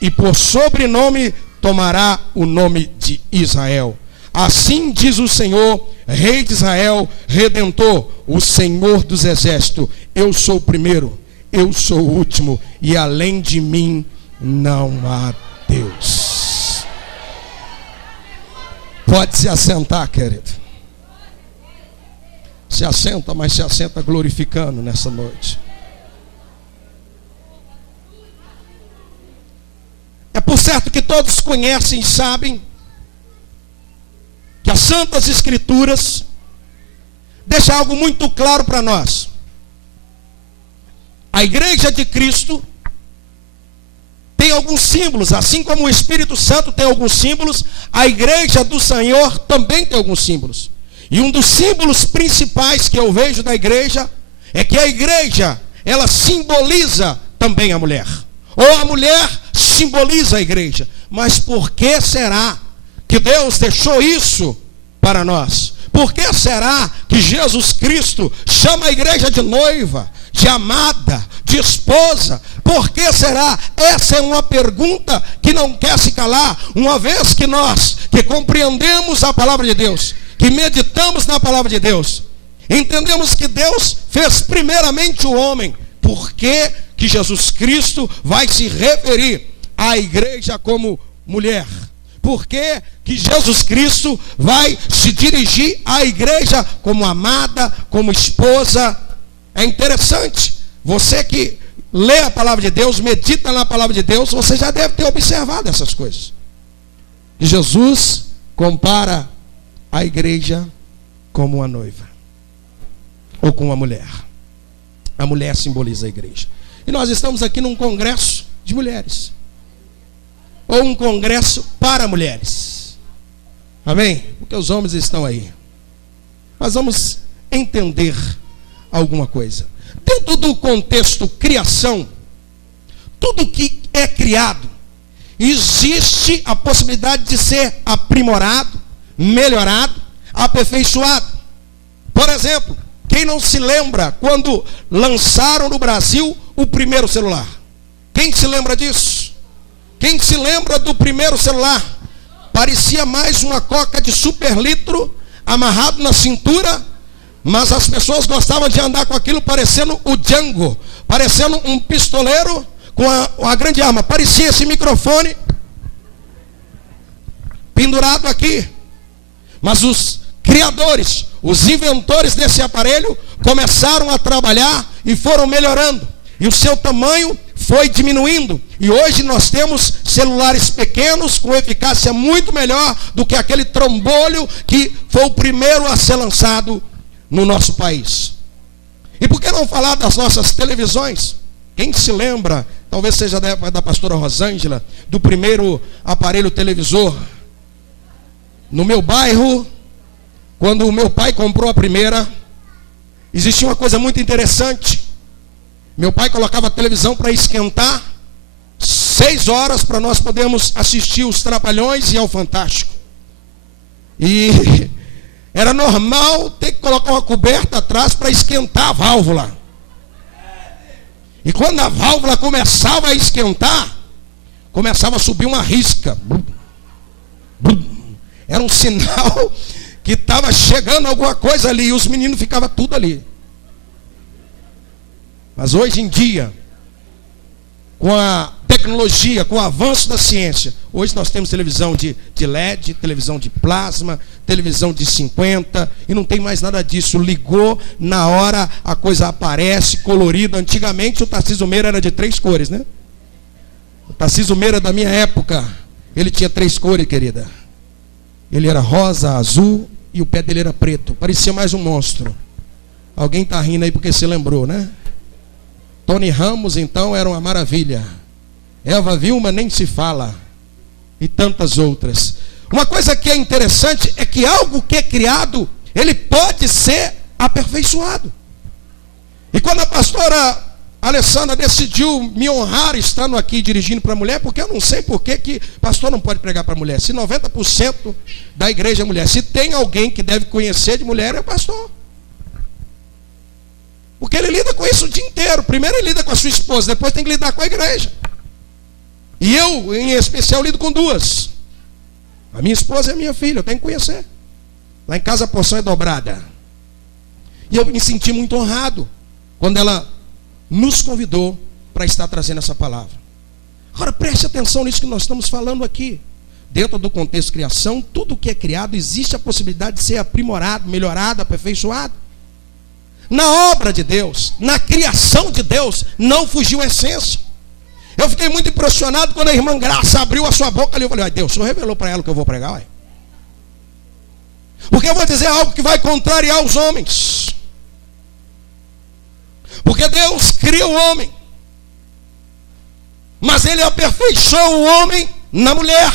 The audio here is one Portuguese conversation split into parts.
e por sobrenome tomará o nome de Israel. Assim diz o Senhor, Rei de Israel, Redentor, o Senhor dos Exércitos: eu sou o primeiro, eu sou o último, e além de mim não há Deus. Pode se assentar, querido. Se assenta, mas se assenta glorificando nessa noite. É por certo que todos conhecem e sabem que as Santas Escrituras deixam algo muito claro para nós. A Igreja de Cristo tem alguns símbolos, assim como o Espírito Santo tem alguns símbolos, a Igreja do Senhor também tem alguns símbolos. E um dos símbolos principais que eu vejo da igreja é que a igreja, ela simboliza também a mulher. Ou a mulher simboliza a igreja. Mas por que será que Deus deixou isso para nós? Por que será que Jesus Cristo chama a igreja de noiva, de amada, de esposa? Por que será? Essa é uma pergunta que não quer se calar, uma vez que nós, que compreendemos a palavra de Deus, que meditamos na palavra de Deus, entendemos que Deus fez primeiramente o homem. Por que que Jesus Cristo vai se referir à igreja como mulher? Por que que Jesus Cristo vai se dirigir à igreja como amada, como esposa? É interessante. Você que lê a palavra de Deus, medita na palavra de Deus, você já deve ter observado essas coisas. E Jesus compara a igreja como uma noiva, ou com uma mulher. A mulher simboliza a igreja. E nós estamos aqui num congresso de mulheres, ou um congresso para mulheres. Amém? Porque os homens estão aí. Mas vamos entender alguma coisa. Dentro do contexto criação, tudo que é criado, existe a possibilidade de ser aprimorado, melhorado, aperfeiçoado. Por exemplo, quem não se lembra quando lançaram no Brasil o primeiro celular? Quem se lembra disso? Quem se lembra do primeiro celular? Parecia mais uma coca de super litro amarrado na cintura, mas as pessoas gostavam de andar com aquilo parecendo o Django, parecendo um pistoleiro com a grande arma. Parecia esse microfone pendurado aqui. Mas os criadores, os inventores desse aparelho começaram a trabalhar e foram melhorando. E o seu tamanho foi diminuindo. E hoje nós temos celulares pequenos com eficácia muito melhor do que aquele trambolho que foi o primeiro a ser lançado no nosso país. E por que não falar das nossas televisões? Quem se lembra, talvez seja da época da pastora Rosângela, do primeiro aparelho televisor? No meu bairro, quando o meu pai comprou a primeira, existia uma coisa muito interessante. Meu pai colocava a televisão para esquentar 6 horas para nós podermos assistir os Trapalhões e ao Fantástico. E era normal ter que colocar uma coberta atrás para esquentar a válvula. E quando a válvula começava a esquentar, começava a subir uma risca. Era um sinal que estava chegando alguma coisa ali. E os meninos ficavam tudo ali. Mas hoje em dia, com a tecnologia, com o avanço da ciência, hoje nós temos televisão de LED, televisão de plasma, televisão de 50, e não tem mais nada disso. Ligou, na hora a coisa aparece, colorida. Antigamente o Tarcísio Meira era de 3 cores, né? O Tarcísio Meira da minha época, ele tinha 3 cores, querida. Ele era rosa, azul, e o pé dele era preto. Parecia mais um monstro. Alguém está rindo aí porque se lembrou, né? Tony Ramos, então, era uma maravilha. Eva Vilma nem se fala. E tantas outras. Uma coisa que é interessante é que algo que é criado, ele pode ser aperfeiçoado. E quando a pastora Alessandra decidiu me honrar estando aqui dirigindo para a mulher, porque eu não sei por que pastor não pode pregar para mulher. Se 90% da igreja é mulher, se tem alguém que deve conhecer de mulher, é o pastor. Porque ele lida com isso o dia inteiro. Primeiro ele lida com a sua esposa, depois tem que lidar com a igreja. E eu Eu, em especial, lido com duas. A minha esposa e a minha filha, eu tenho que conhecer. Lá em casa a porção é dobrada. E eu me senti muito honrado quando ela nos convidou para estar trazendo essa palavra. Agora preste atenção nisso que nós estamos falando aqui. Dentro do contexto de criação, tudo que é criado existe a possibilidade de ser aprimorado, melhorado, aperfeiçoado. Na obra de Deus, na criação de Deus, não fugiu a essência. Eu fiquei muito impressionado quando a irmã Graça abriu a sua boca ali. Eu falei, ai Deus, o Senhor revelou para ela o que eu vou pregar, ué. Porque eu vou dizer algo que vai contrariar os homens. Porque Deus cria o homem, mas Ele aperfeiçoa o homem na mulher.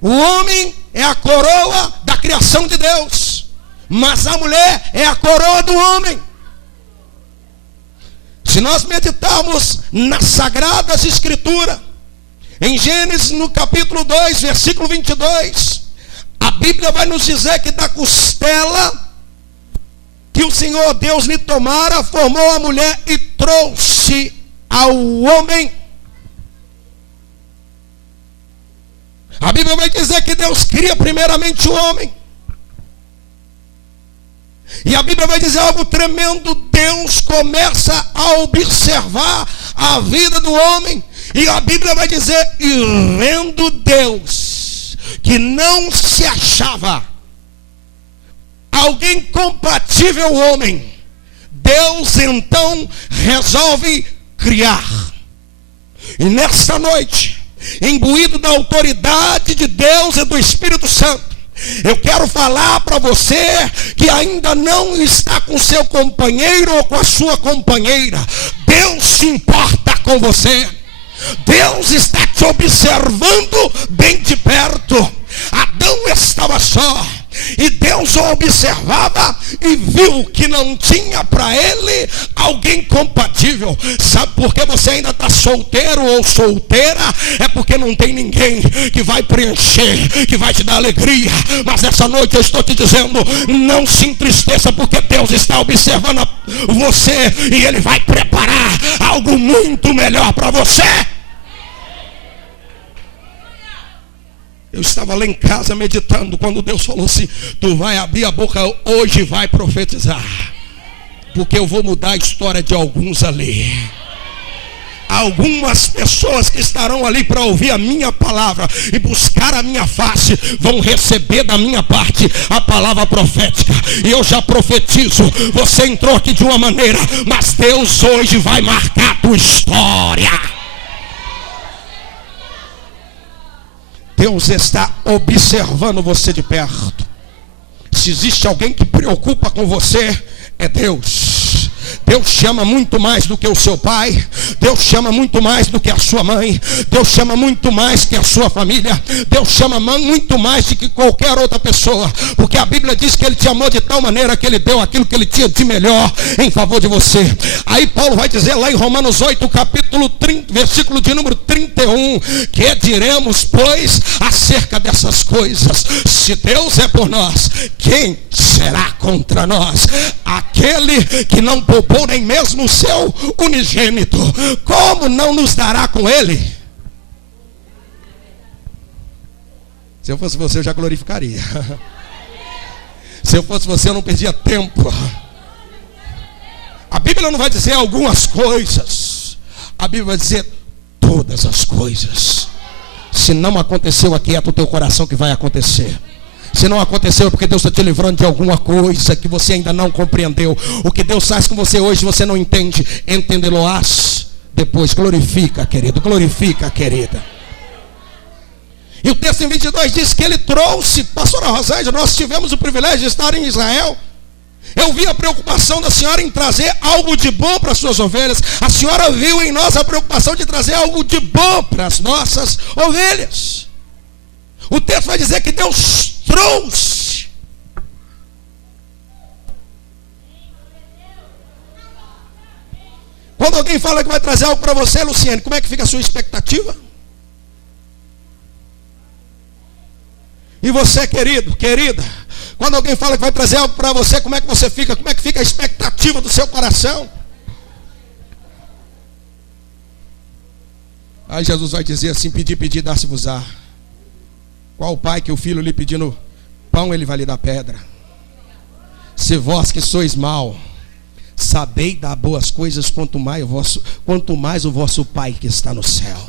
O homem é a coroa da criação de Deus, mas a mulher é a coroa do homem. Se nós meditarmos nas Sagradas Escrituras, em Gênesis no capítulo 2, versículo 22, a Bíblia vai nos dizer que da costela que o Senhor Deus lhe tomara, formou a mulher e trouxe ao homem. A Bíblia vai dizer que Deus cria primeiramente o homem. E a Bíblia vai dizer algo tremendo. Deus começa a observar a vida do homem. E a Bíblia vai dizer, e vendo Deus que não se achava alguém compatível ao homem, Deus então resolve criar. E nesta noite, imbuído da autoridade de Deus e do Espírito Santo, eu quero falar para você que ainda não está com seu companheiro ou com a sua companheira. Deus se importa com você. Deus está te observando bem de perto. Adão estava só, e Deus o observava e viu que não tinha para ele alguém compatível. Sabe por que você ainda está solteiro ou solteira? É porque não tem ninguém que vai preencher, que vai te dar alegria. Mas essa noite eu estou te dizendo, não se entristeça, porque Deus está observando você e Ele vai preparar algo muito melhor para você. Eu estava lá em casa meditando quando Deus falou assim, tu vai abrir a boca hoje e vai profetizar, porque eu vou mudar a história de alguns ali. Algumas pessoas que estarão ali para ouvir a minha palavra e buscar a minha face vão receber da minha parte a palavra profética. E eu já profetizo, você entrou aqui de uma maneira, mas Deus hoje vai marcar a tua história. Deus está observando você de perto. Se existe alguém que preocupa com você, é Deus. Deus chama muito mais do que o seu pai. Deus chama muito mais do que a sua mãe. Deus chama muito mais que a sua família. Deus chama muito mais do que qualquer outra pessoa. Porque a Bíblia diz que Ele te amou de tal maneira que Ele deu aquilo que Ele tinha de melhor em favor de você. Aí Paulo vai dizer lá em Romanos 8, capítulo 30, versículo de número 31, que diremos, pois, acerca dessas coisas? Se Deus é por nós, quem será contra nós? Aquele que não poupou nem mesmo o seu unigênito, como não nos dará com Ele? Se eu fosse você, eu já glorificaria. Se eu fosse você, eu não perdia tempo. A Bíblia não vai dizer algumas coisas, a Bíblia vai dizer todas as coisas. Se não aconteceu, aquieta o teu coração que vai acontecer. Se não aconteceu é porque Deus está te livrando de alguma coisa que você ainda não compreendeu. O que Deus faz com você hoje você não entende, entendê-lo-ás depois. Glorifica, querido, glorifica, querida. E o texto em 22 diz que Ele trouxe, pastora Rosângela, nós tivemos o privilégio de estar em Israel. Eu vi a preocupação da senhora em trazer algo de bom para as suas ovelhas. A senhora viu em nós a preocupação de trazer algo de bom para as nossas ovelhas. O texto vai dizer que Deus trouxe. Quando alguém fala que vai trazer algo para você, Luciane, como é que fica a sua expectativa? E você, querido, querida, quando alguém fala que vai trazer algo para você, como é que você fica? Como é que fica a expectativa do seu coração? Aí Jesus vai dizer assim: pedir, dá-se-vos-á. Qual o pai que o filho lhe pedindo pão, ele vai lhe dar pedra? Se vós que sois mau, sabeis dar boas coisas, quanto mais o vosso Pai que está no céu.